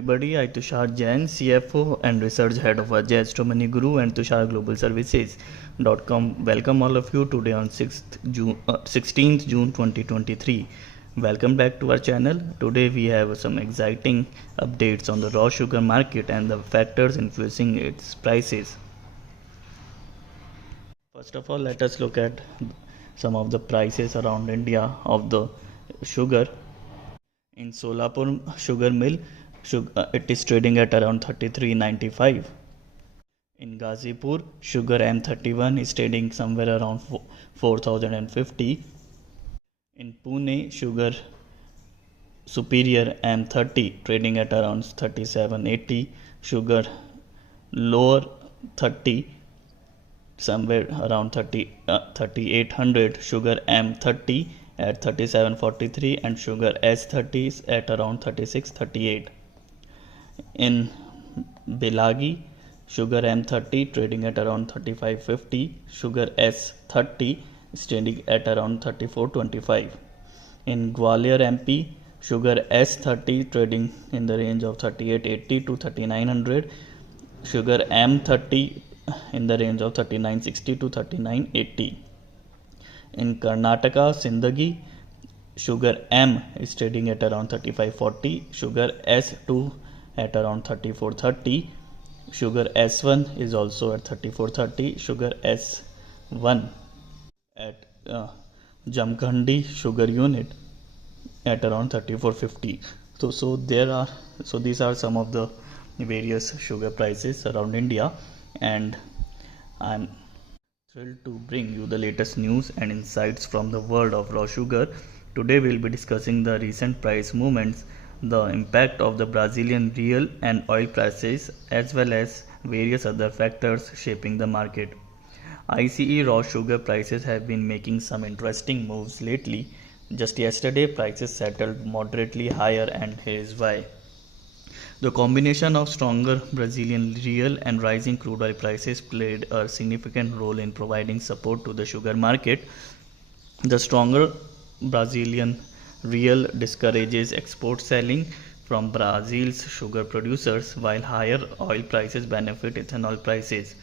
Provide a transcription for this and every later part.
everybody. I Tushar Jain, CFO and Research Head of Ajay Astromani Guru and Tushar Global Services.com. Welcome all of you today on 16th June 2023. Welcome back to our channel. Today we have some exciting updates on the raw sugar market and the factors influencing its prices. First of all, let us look at some of the prices around India of the sugar. In Solapur sugar mill, it is trading at around 33.95. In Ghazipur, sugar M31 is trading somewhere around 4050. In Pune, sugar superior M30 trading at around 3780. Sugar lower 30 somewhere around 3800. Sugar M30 at 3743 and sugar S30 is at around 3638. In Belagi, sugar M30 trading at around 3550. Sugar S30 is trading at around 3425. In Gwalior MP, sugar S30 trading in the range of 3880 to 3900. Sugar M30 in the range of 3960 to 3980. In Karnataka, Sindagi, sugar M is trading at around 3540. Sugar S2 at around 3430. Sugar S1 is also at 3430. Sugar S1 at Jamkhandi sugar unit at around 3450. So these are some of the various sugar prices around India, and I'm thrilled to bring you the latest news and insights from the world of raw sugar. Today we'll be discussing the recent price movements, the impact of the Brazilian real and oil prices, as well as various other factors shaping the market. ICE raw sugar prices have been making some interesting moves lately. Just yesterday, prices settled moderately higher, and here is why. The combination of stronger Brazilian real and rising crude oil prices played a significant role in providing support to the sugar market. The stronger Brazilian real discourages export selling from Brazil's sugar producers, while higher oil prices benefit ethanol prices.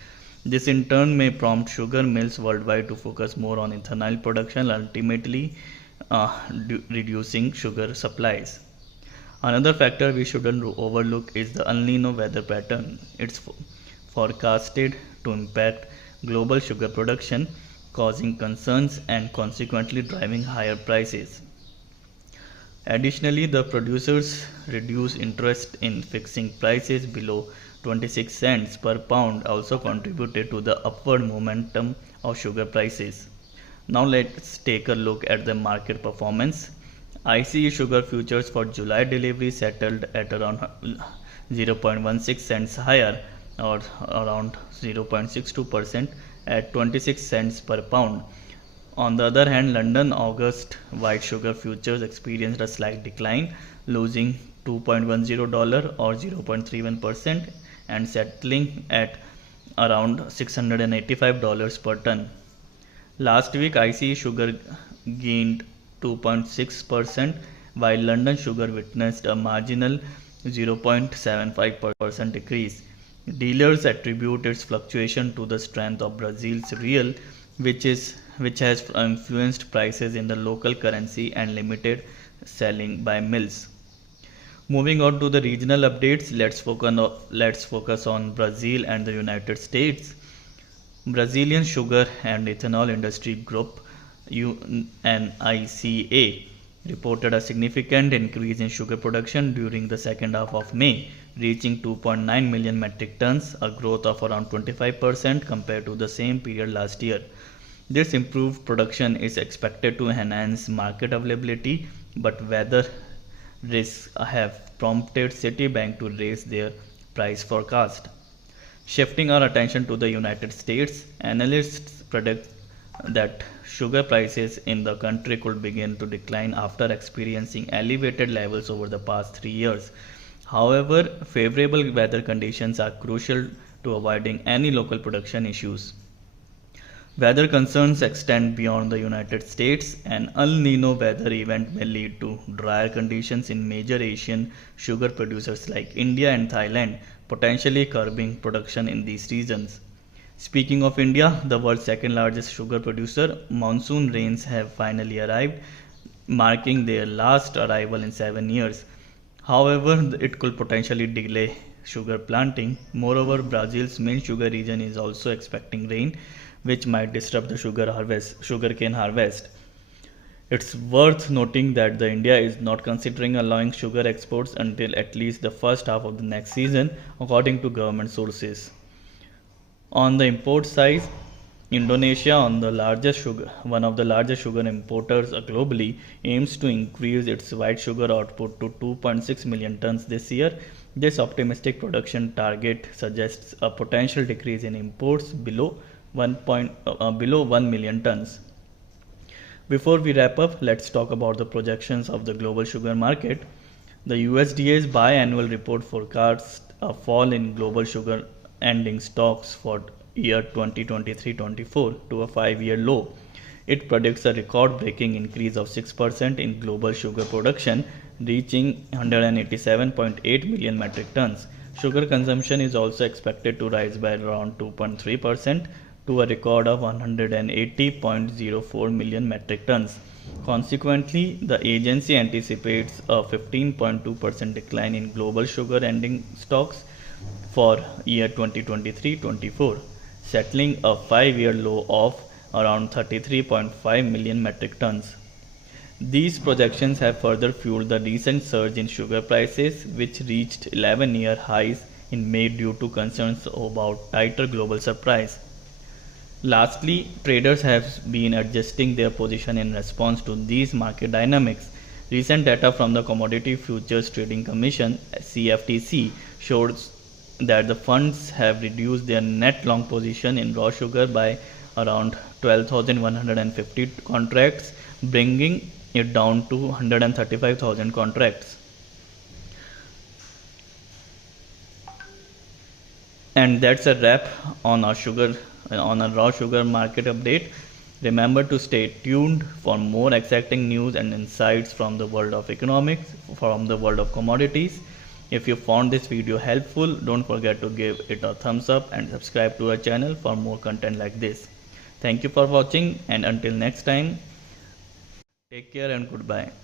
This in turn may prompt sugar mills worldwide to focus more on ethanol production, ultimately reducing sugar supplies. Another factor we shouldn't overlook is the El Nino weather pattern. It's forecasted to impact global sugar production, causing concerns and consequently driving higher prices. Additionally, the producers' reduced interest in fixing prices below 26 cents per pound also contributed to the upward momentum of sugar prices. Now let's take a look at the market performance. ICE sugar futures for July delivery settled at around 0.16 cents higher, or around 0.62%, at 26 cents per pound. On the other hand, London August white sugar futures experienced a slight decline, losing $2.10 or 0.31% and settling at around $685 per ton. Last week, ICE sugar gained 2.6%, while London sugar witnessed a marginal 0.75% decrease. Dealers attribute its fluctuation to the strength of Brazil's real, which has influenced prices in the local currency and limited selling by mills. Moving on to the regional updates, let's focus on Brazil and the United States. Brazilian Sugar and Ethanol Industry Group UNICA reported a significant increase in sugar production during the second half of May, reaching 2.9 million metric tons, a growth of around 25% compared to the same period last year. This improved production is expected to enhance market availability, but weather risks have prompted Citibank to raise their price forecast. Shifting our attention to the United States, analysts predict that sugar prices in the country could begin to decline after experiencing elevated levels over the past 3 years. However, favorable weather conditions are crucial to avoiding any local production issues. Weather concerns extend beyond the United States. An El Nino weather event may lead to drier conditions in major Asian sugar producers like India and Thailand, potentially curbing production in these regions. Speaking of India, the world's second largest sugar producer, monsoon rains have finally arrived, marking their last arrival in 7 years. However, it could potentially delay sugar planting. Moreover, Brazil's main sugar region is also expecting rain, which might disrupt the sugarcane harvest. It's worth noting that the India is not considering allowing sugar exports until at least the first half of the next season, according to government sources. On the import side, Indonesia, one of the largest sugar importers globally, aims to increase its white sugar output to 2.6 million tons this year. This optimistic production target suggests a potential decrease in imports below 1 million tons. Before we wrap up, let's talk about the projections of the global sugar market. The USDA's biannual report forecasts a fall in global sugar ending stocks for year 2023-24 to a 5-year low. It predicts a record-breaking increase of 6% in global sugar production, reaching 187.8 million metric tons. Sugar consumption is also expected to rise by around 2.3% to a record of 180.04 million metric tons. Consequently, the agency anticipates a 15.2% decline in global sugar ending stocks for year 2023-24, settling a 5-year low of around 33.5 million metric tons. These projections have further fueled the recent surge in sugar prices, which reached 11-year highs in May due to concerns about tighter global supplies. Lastly, traders have been adjusting their position in response to these market dynamics. Recent data from the Commodity Futures Trading Commission (CFTC) shows that the funds have reduced their net long position in raw sugar by around 12,150 contracts, bringing it down to 135,000 contracts. And that's a wrap on our raw sugar market update. Remember to stay tuned for more exciting news and insights from the world of economics, from the world of commodities. If you found this video helpful, don't forget to give it a thumbs up and subscribe to our channel for more content like this. Thank you for watching, and until next time, take care and goodbye.